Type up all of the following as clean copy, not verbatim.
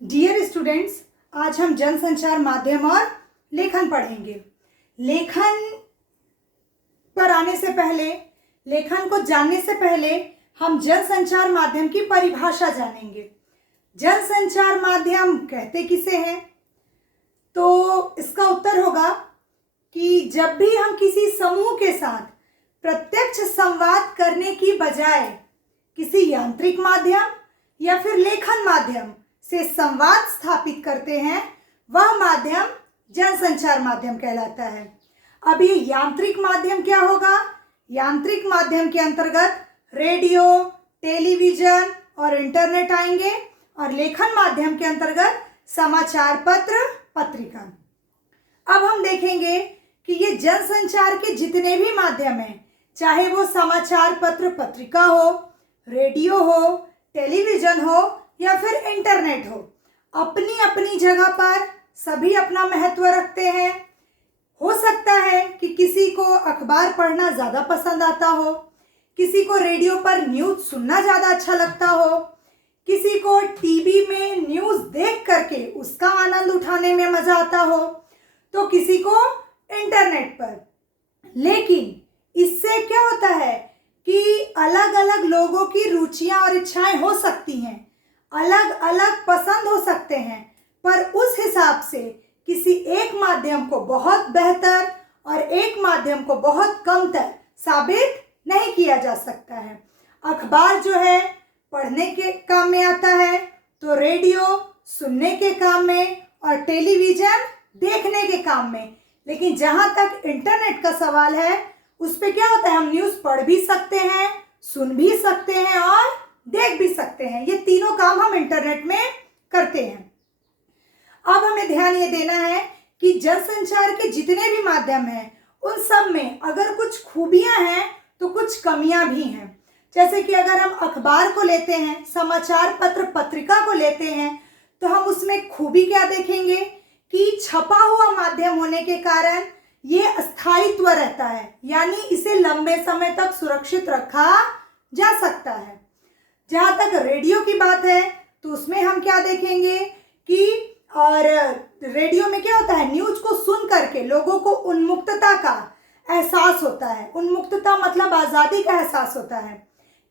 Dear students, आज हम जनसंचार माध्यम और लेखन पढ़ेंगे। लेखन पर आने से पहले, लेखन को जानने से पहले हम जनसंचार माध्यम की परिभाषा जानेंगे। जनसंचार माध्यम कहते किसे हैं? तो इसका उत्तर होगा कि जब भी हम किसी समूह के साथ प्रत्यक्ष संवाद करने की बजाय किसी यांत्रिक माध्यम या फिर लेखन माध्यम से संवाद स्थापित करते हैं, वह माध्यम जनसंचार माध्यम कहलाता है। अब ये यांत्रिक माध्यम क्या होगा? यांत्रिक माध्यम के अंतर्गत रेडियो, टेलीविजन और इंटरनेट आएंगे, और लेखन माध्यम के अंतर्गत समाचार पत्र, पत्रिका। अब हम देखेंगे कि ये जनसंचार के जितने भी माध्यम हैं, चाहे वो समाचार पत्र, पत्रिका हो, रेडियो हो, टेलीविजन हो या फिर इंटरनेट अपनी अपनी जगह पर सभी अपना महत्व रखते हैं। हो सकता है कि किसी को अखबार पढ़ना ज़्यादा पसंद आता हो, किसी को रेडियो पर न्यूज़ सुनना ज़्यादा अच्छा लगता हो, किसी को टीवी में न्यूज़ देख करके उसका आनंद उठाने में मज़ा आता हो, तो किसी को इंटरनेट पर। लेकिन इससे क्या होता है कि अलग अलग लोगों की रुचियां और इच्छाएं हो सकती हैं, अलग अलग पसंद हो सकते हैं, पर उस हिसाब से किसी एक माध्यम को बहुत बेहतर और एक माध्यम को बहुत कमतर साबित नहीं किया जा सकता है। अखबार जो है पढ़ने के काम में आता है, तो रेडियो सुनने के काम में और टेलीविजन देखने के काम में। लेकिन जहाँ तक इंटरनेट का सवाल है, उस पर क्या होता है, हम न्यूज़ पढ़ भी सकते हैं, सुन भी सकते हैं और देख भी सकते हैं। ये तीनों काम हम इंटरनेट में करते हैं। अब हमें ध्यान ये देना है कि जनसंचार के जितने भी माध्यम हैं, उन सब में अगर कुछ खूबियां हैं तो कुछ कमियां भी हैं। जैसे कि अगर हम अखबार को लेते हैं, समाचार पत्र, पत्रिका को लेते हैं, तो हम उसमें खूबी क्या देखेंगे कि छपा हुआ माध्यम होने के कारण ये स्थायित्व रहता है, यानी इसे लंबे समय तक सुरक्षित रखा जा सकता है। जहाँ तक रेडियो की बात है, तो उसमें हम क्या देखेंगे कि और रेडियो में क्या होता है, न्यूज़ को सुन करके लोगों को उन्मुक्तता का एहसास होता है। उन्मुक्तता मतलब आज़ादी का एहसास होता है।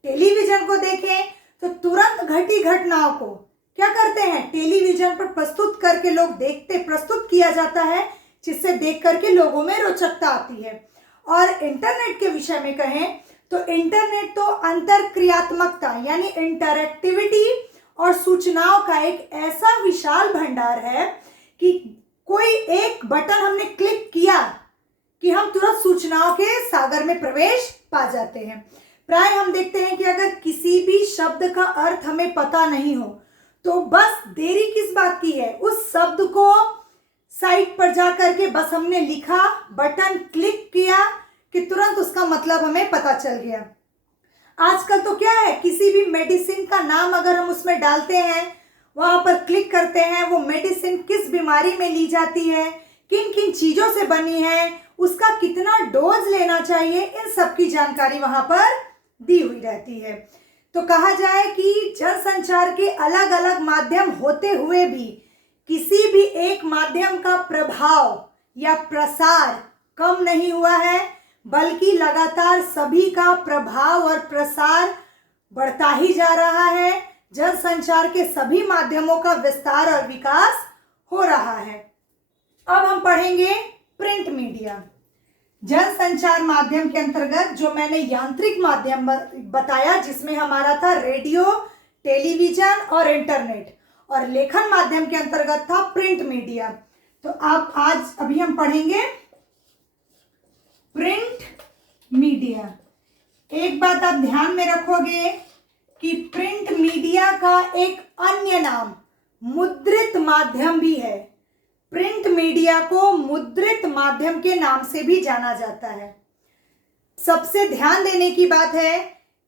टेलीविज़न को देखें तो तुरंत घटी घटनाओं को क्या करते हैं, टेलीविज़न पर प्रस्तुत करके लोग देखते, प्रस्तुत किया जाता है, जिससे देख करके लोगों में रोचकता आती है। और इंटरनेट के विषय में कहें तो इंटरनेट तो अंतरक्रियात्मकता यानी इंटरैक्टिविटी और सूचनाओं का एक ऐसा विशाल भंडार है कि कोई एक बटन हमने क्लिक किया कि हम तुरंत सूचनाओं के सागर में प्रवेश पा जाते हैं। प्राय हम देखते हैं कि अगर किसी भी शब्द का अर्थ हमें पता नहीं हो, तो बस देरी किस बात की है, उस शब्द को साइट पर जा करके बस हमने लिखा, बटन क्लिक किया कि तुरंत उसका मतलब हमें पता चल गया। आजकल तो क्या है, किसी भी मेडिसिन का नाम अगर हम उसमें डालते हैं, वहां पर क्लिक करते हैं, वो मेडिसिन किस बीमारी में ली जाती है, किन किन चीज़ों से बनी है, उसका कितना डोज लेना चाहिए, इन सब की जानकारी वहां पर दी हुई रहती है। तो कहा जाए कि जनसंचार के अलग अलग माध्यम होते हुए भी किसी भी एक माध्यम का प्रभाव या प्रसार कम नहीं हुआ है, बल्कि लगातार सभी का प्रभाव और प्रसार बढ़ता ही जा रहा है। जनसंचार के सभी माध्यमों का विस्तार और विकास हो रहा है। अब हम पढ़ेंगे प्रिंट मीडिया। जनसंचार माध्यम के अंतर्गत जो मैंने यांत्रिक माध्यम बताया, जिसमें हमारा था रेडियो, टेलीविजन और इंटरनेट, और लेखन माध्यम के अंतर्गत था प्रिंट मीडिया। तो आप अभी हम पढ़ेंगे प्रिंट मीडिया। एक बात आप ध्यान में रखोगे कि प्रिंट मीडिया का एक अन्य नाम मुद्रित माध्यम भी है। प्रिंट मीडिया को मुद्रित माध्यम के नाम से भी जाना जाता है। सबसे ध्यान देने की बात है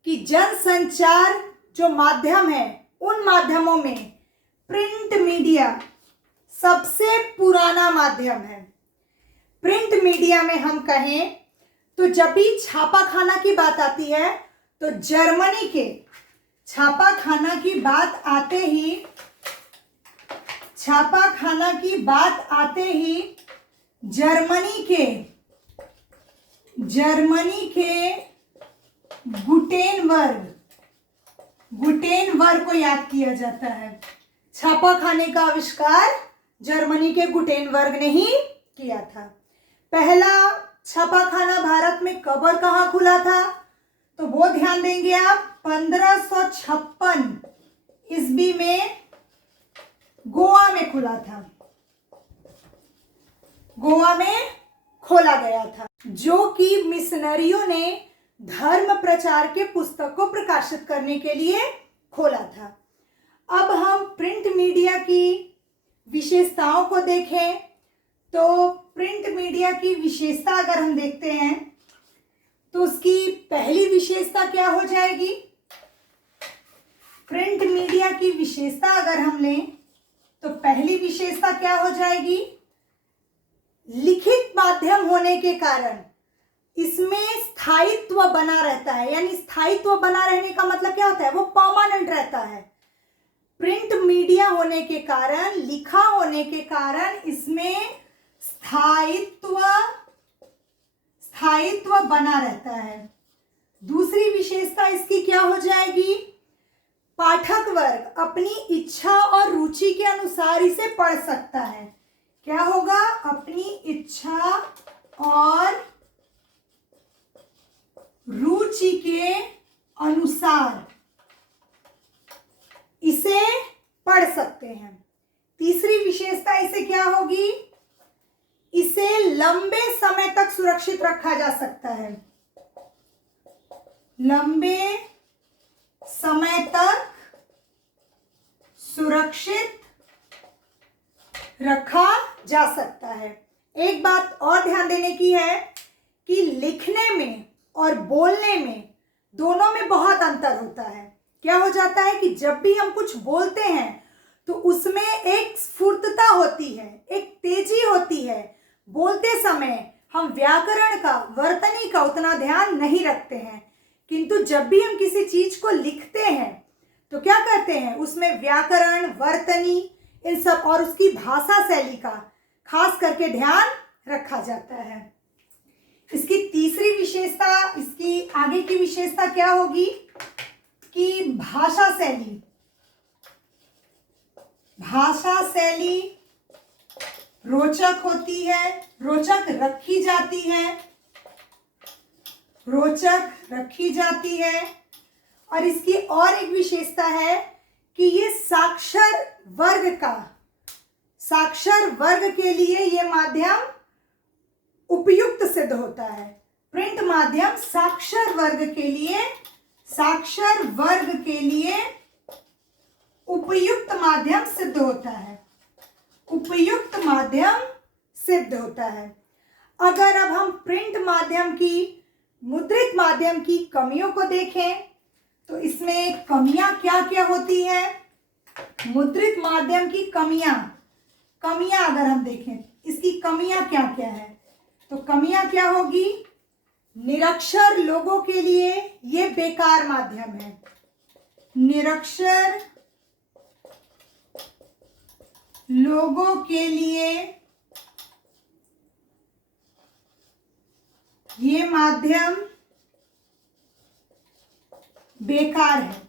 कि जनसंचार जो माध्यम है, उन माध्यमों में प्रिंट मीडिया सबसे पुराना माध्यम है। प्रिंट मीडिया में हम कहें तो जब भी छापाखाना की बात आती है, तो जर्मनी के छापाखाना की बात आते ही छापा खाना की बात आते ही जर्मनी के गुटेनबर्ग को याद किया जाता है। छापा खाने का आविष्कार जर्मनी के गुटेनबर्ग ने ही किया था। पहला छापा खाना भारत में कब और कहाँ खुला था, तो वो ध्यान देंगे आप 1556 ईस्वी में गोवा में खुला था, गोवा में खोला गया था, जो कि मिशनरियों ने धर्म प्रचार के पुस्तक को प्रकाशित करने के लिए खोला था। अब हम प्रिंट मीडिया की विशेषताओं को देखें तो प्रिंट मीडिया की विशेषता अगर हम देखते हैं तो उसकी पहली विशेषता क्या हो जाएगी। प्रिंट मीडिया की विशेषता अगर हम लें तो पहली विशेषता क्या हो जाएगी, लिखित माध्यम होने के कारण इसमें स्थायित्व बना रहता है। यानी स्थायित्व बना रहने का मतलब क्या होता है, वो परमानेंट रहता है। प्रिंट मीडिया होने के कारण, लिखा होने के कारण इसमें स्थायित्व बना रहता है। दूसरी विशेषता इसकी क्या हो जाएगी, पाठक वर्ग अपनी इच्छा और रुचि के अनुसार इसे पढ़ सकता है। क्या होगा, अपनी इच्छा और रुचि के अनुसार इसे पढ़ सकते हैं। तीसरी विशेषता इसे क्या होगी, इसे लंबे समय तक सुरक्षित रखा जा सकता है। लंबे समय तक सुरक्षित रखा जा सकता है। एक बात और ध्यान देने की है कि लिखने में और बोलने में दोनों में बहुत अंतर होता है। क्या हो जाता है कि जब भी हम कुछ बोलते हैं तो उसमें एक स्फूर्तता होती है, एक तेजी होती है। बोलते समय हम व्याकरण का, वर्तनी का उतना ध्यान नहीं रखते हैं, किंतु जब भी हम किसी चीज को लिखते हैं तो क्या करते हैं, उसमें व्याकरण, वर्तनी, इन सब और उसकी भाषा शैली का खास करके ध्यान रखा जाता है। इसकी तीसरी विशेषता, इसकी आगे की विशेषता क्या होगी कि भाषा शैली रोचक होती है, रोचक रखी जाती है। और इसकी और एक विशेषता है कि ये साक्षर वर्ग के लिए ये माध्यम उपयुक्त सिद्ध होता है। प्रिंट माध्यम साक्षर वर्ग के लिए उपयुक्त माध्यम सिद्ध होता है। अगर अब हम प्रिंट माध्यम की, मुद्रित माध्यम की कमियों को देखें तो इसमें कमियां क्या क्या होती है। मुद्रित माध्यम की कमियां अगर हम देखें, इसकी कमियां क्या क्या है, तो कमियां क्या होगी, निरक्षर लोगों के लिए ये बेकार माध्यम है। निरक्षर लोगों के लिए ये माध्यम बेकार है।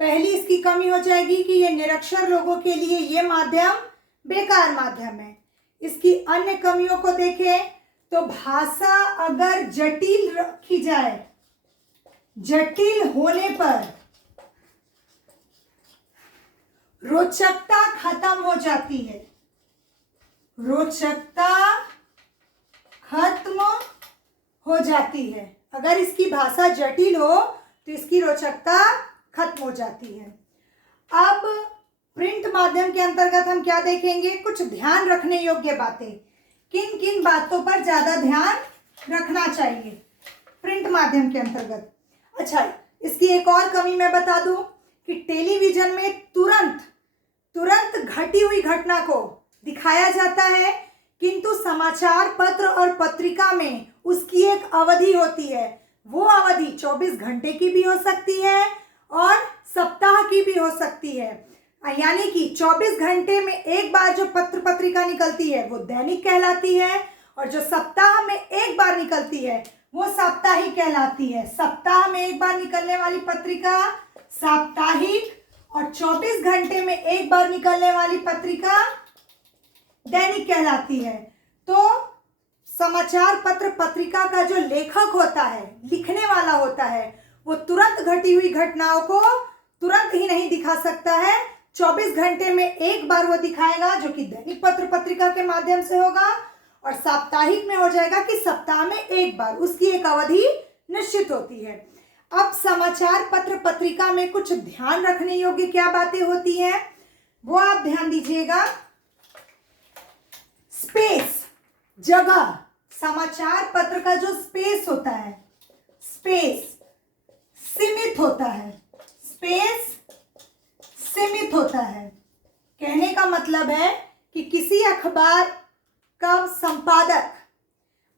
पहली इसकी कमी हो जाएगी कि ये निरक्षर लोगों के लिए ये माध्यम बेकार माध्यम है। इसकी अन्य कमियों को देखें तो भाषा अगर जटिल रखी जाए, जटिल होने पर रोचकता खत्म हो जाती है। अगर इसकी भाषा जटिल हो तो इसकी रोचकता खत्म हो जाती है। अब प्रिंट माध्यम के अंतर्गत हम क्या देखेंगे, कुछ ध्यान रखने योग्य बातें। किन किन बातों पर ज्यादा ध्यान रखना चाहिए प्रिंट माध्यम के अंतर्गत। अच्छा, इसकी एक और कमी मैं बता दूं कि टेलीविजन में तुरंत घटी हुई घटना को दिखाया जाता है, किंतु समाचार पत्र और पत्रिका में उसकी एक अवधि होती है। वो अवधि 24 घंटे की भी हो सकती है और सप्ताह की भी हो सकती है। यानी कि 24 घंटे में एक बार जो पत्र पत्रिका निकलती है वो दैनिक कहलाती है, और जो सप्ताह में एक बार निकलती है वो साप्ताहिक कहलाती है। सप्ताह में एक बार निकलने वाली पत्रिका साप्ताहिक, और 24 घंटे में एक बार निकलने वाली पत्रिका दैनिक कहलाती है। तो समाचार पत्र पत्रिका का जो लेखक होता है, लिखने वाला होता है, वो तुरंत घटी हुई घटनाओं को तुरंत ही नहीं दिखा सकता है, 24 घंटे में एक बार वो दिखाएगा, जो कि दैनिक पत्र पत्रिका के माध्यम से होगा, और साप्ताहिक में हो जाएगा कि सप्ताह में एक बार, उसकी एक अवधि निश्चित होती है। अब समाचार पत्र पत्रिका में कुछ ध्यान रखने योग्य क्या बातें होती हैं वो आप ध्यान दीजिएगा। स्पेस, जगह, समाचार पत्र का जो स्पेस होता है, स्पेस सीमित होता है, स्पेस सीमित होता है। कहने का मतलब है कि किसी अखबार का संपादक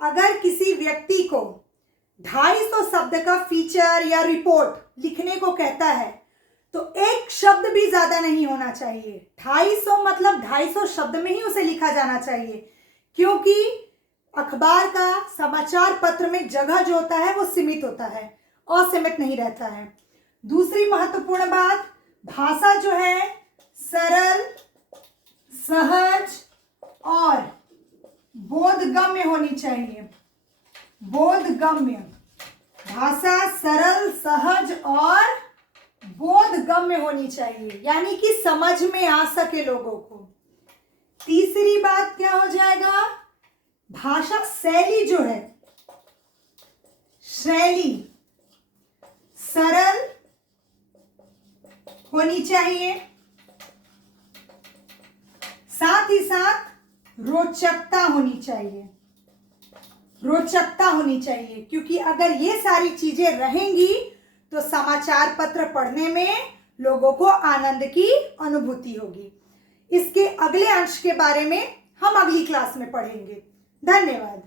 अगर किसी व्यक्ति को 250 शब्द का फीचर या रिपोर्ट लिखने को कहता है तो एक शब्द भी ज्यादा नहीं होना चाहिए। 250 मतलब 250 शब्द में ही उसे लिखा जाना चाहिए, क्योंकि अखबार का समाचार पत्र में जगह जो होता है वो सीमित होता है, असीमित नहीं रहता है। दूसरी महत्वपूर्ण बात, भाषा जो है सरल, सहज और बोधगम्य होनी चाहिए। बोधगम्य, भाषा सरल, सहज और बोधगम्य होनी चाहिए, यानी कि समझ में आ सके लोगों को। तीसरी बात क्या हो जाएगा, भाषा शैली जो है, शैली सरल होनी चाहिए, साथ ही साथ रोचकता होनी चाहिए, रोचकता होनी चाहिए, क्योंकि अगर ये सारी चीजें रहेंगी तो समाचार पत्र पढ़ने में लोगों को आनंद की अनुभूति होगी। इसके अगले अंश के बारे में हम अगली क्लास में पढ़ेंगे। धन्यवाद।